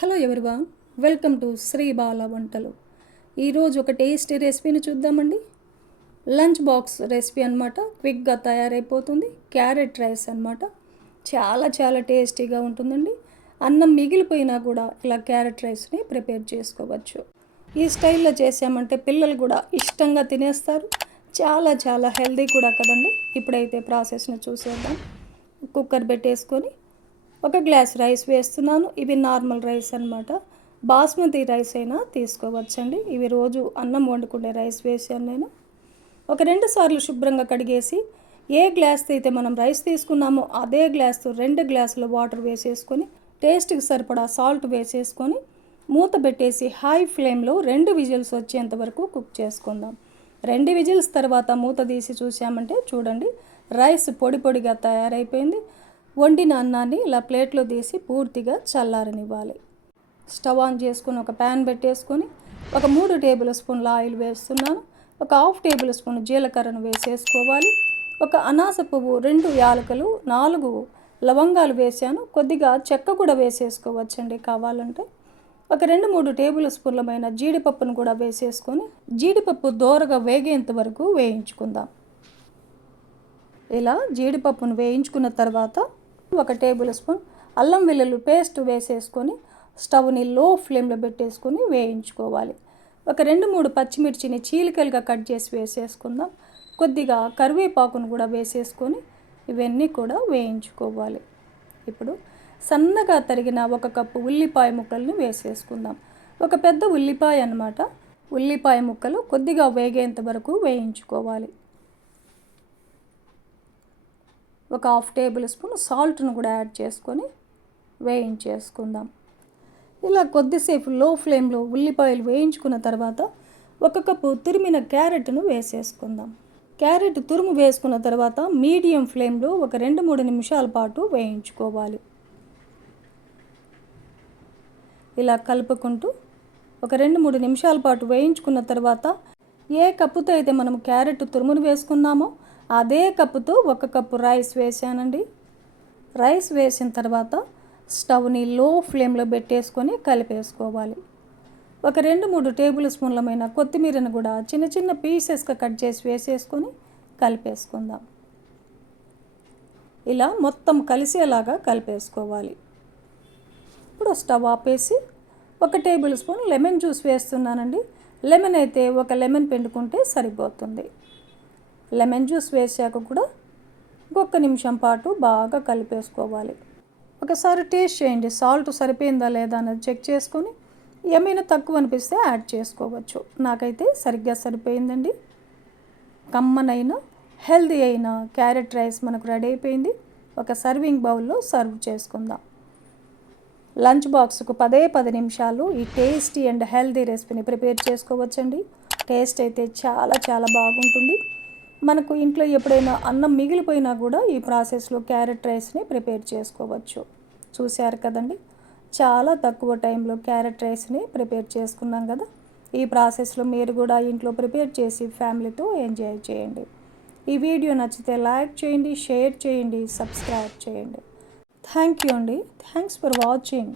Hello everyone, welcome to Sri Bala Vantalu. ఈరోజు ఒక tasty రెసిపీని చూద్దామండి. లంచ్ బాక్స్ రెసిపీ అనమాట. క్విక్గా తయారైపోతుంది. క్యారెట్ రైస్ అనమాట. చాలా టేస్టీగా ఉంటుందండి. అన్నం మిగిలిపోయినా కూడా ఇలా క్యారెట్ రైస్ని ప్రిపేర్ చేసుకోవచ్చు. ఈ స్టైల్లో చేసామంటే పిల్లలు కూడా ఇష్టంగా తినేస్తారు. చాలా హెల్దీ కూడా కదండి. ఇప్పుడైతే ప్రాసెస్ని చూసేద్దాం. కుక్కర్ పెట్టేసుకొని ఒక గ్లాస్ రైస్ వేస్తున్నాను. ఇవి నార్మల్ రైస్ అనమాట. బాస్మతి రైస్ అయినా తీసుకోవచ్చండి. ఇవి రోజు అన్నం వండుకునే రైస్ వేసాను నేను. ఒక 2 సార్లు శుభ్రంగా కడిగేసి ఏ గ్లాస్తో అయితే మనం రైస్ తీసుకున్నామో అదే గ్లాస్తో 2 గ్లాసుల వాటర్ వేసేసుకొని టేస్ట్కి సరిపడా సాల్ట్ వేసేసుకొని మూత పెట్టేసి హై ఫ్లేమ్లో 2 విజిల్స్ వచ్చేంత వరకు కుక్ చేసుకుందాం. 2 విజిల్స్ తర్వాత మూత తీసి చూసామంటే చూడండి, రైస్ పొడిగా తయారైపోయింది. వండిన అన్నాన్ని ఇలా ప్లేట్లో తీసి పూర్తిగా చల్లారనివ్వాలి. స్టవ్ ఆన్ చేసుకుని ఒక ప్యాన్ పెట్టేసుకొని ఒక 3 టేబుల్ స్పూన్ల ఆయిల్ వేస్తున్నాను. ఒక 1/2 టేబుల్ స్పూన్ జీలకర్రను వేసేసుకోవాలి. ఒక అనాస పువ్వు, 2 యాలకులు, 4 లవంగాలు వేసాను. కొద్దిగా చెక్క కూడా వేసేసుకోవచ్చండి కావాలంటే. ఒక 2-3 టేబుల్ స్పూన్లమైన జీడిపప్పును కూడా వేసేసుకొని జీడిపప్పు దోరగా వేగేంత వరకు వేయించుకుందాం. ఇలా జీడిపప్పును వేయించుకున్న తర్వాత ఒక టేబుల్ స్పూన్ అల్లం వెల్లుల్లి పేస్ట్ వేసేసుకొని స్టవ్ని లో ఫ్లేమ్లో పెట్టేసుకొని వేయించుకోవాలి. ఒక 2-3 పచ్చిమిర్చిని చీలికలుగా కట్ చేసి వేసేసుకుందాం. కొద్దిగా కరివేపాకును కూడా వేసేసుకొని ఇవన్నీ కూడా వేయించుకోవాలి. ఇప్పుడు సన్నగా తరిగిన 1 కప్పు ఉల్లిపాయ ముక్కల్ని వేసేసుకుందాం. ఒక పెద్ద ఉల్లిపాయ అన్నమాట. ఉల్లిపాయ ముక్కలు కొద్దిగా వేగేంత వరకు వేయించుకోవాలి. ఒక 1/2 టేబుల్ స్పూన్ సాల్ట్ను కూడా యాడ్ చేసుకొని వేయించేసుకుందాం. ఇలా కొద్దిసేపు లో ఫ్లేమ్లో ఉల్లిపాయలు వేయించుకున్న తర్వాత 1 కప్పు తురిమిన క్యారెట్ను వేసేసుకుందాం. క్యారెట్ తురుము వేసుకున్న తర్వాత మీడియం ఫ్లేమ్లో ఒక 2-3 నిమిషాల పాటు వేయించుకోవాలి. ఇలా కలుపుకుంటూ ఒక 2-3 నిమిషాల పాటు వేయించుకున్న తర్వాత ఏ కప్పుతో అయితే మనం క్యారెట్ తురుమును వేసుకున్నామో అదే కప్పుతో 1 కప్పు రైస్ వేసానండి. రైస్ వేసిన తర్వాత స్టవ్ని లో ఫ్లేమ్లో పెట్టేసుకొని కలిపేసుకోవాలి. ఒక 2-3 టేబుల్ స్పూన్లమైన కొత్తిమీరను కూడా చిన్న పీసెస్గా కట్ చేసి వేసేసుకొని కలిపేసుకుందాం. ఇలా మొత్తం కలిసేలాగా కలిపేసుకోవాలి. ఇప్పుడు స్టవ్ ఆపేసి 1 టేబుల్ స్పూన్ లెమన్ జ్యూస్ వేస్తున్నానండి. లెమన్ అయితే 1 లెమన్ పిండుకుంటే సరిపోతుంది. లెమన్ జ్యూస్ వేసాక కూడా 1 నిమిషం పాటు బాగా కలిపేసుకోవాలి. ఒకసారి టేస్ట్ చేయండి, సాల్ట్ సరిపోయిందా లేదా అనేది చెక్ చేసుకొని ఏమైనా తక్కువ అనిపిస్తే యాడ్ చేసుకోవచ్చు. నాకైతే సరిగ్గా సరిపోయిందండి. కమ్మనైన హెల్దీ అయిన క్యారెట్ రైస్ మనకు రెడీ అయిపోయింది. ఒక సర్వింగ్ బౌల్లో సర్వ్ చేసుకుందాం. లంచ్ బాక్స్కు 10 నిమిషాలు ఈ టేస్టీ అండ్ హెల్దీ రెసిపీని ప్రిపేర్ చేసుకోవచ్చండి. టేస్ట్ అయితే చాలా బాగుంటుంది. మనకు ఇంట్లో ఎప్పుడైనా అన్నం మిగిలిపోయినా కూడా ఈ ప్రాసెస్లో క్యారెట్ రైస్ని ప్రిపేర్ చేసుకోవచ్చు. చూశారు కదండి, చాలా తక్కువ టైంలో క్యారెట్ రైస్ని ప్రిపేర్ చేసుకున్నాం కదా. ఈ ప్రాసెస్లో మీరు కూడా ఇంట్లో ప్రిపేర్ చేసి ఫ్యామిలీతో ఎంజాయ్ చేయండి. ఈ వీడియో నచ్చితే లైక్ చేయండి, షేర్ చేయండి, సబ్స్క్రైబ్ చేయండి. థ్యాంక్ యూ అండి. Thanks for watching.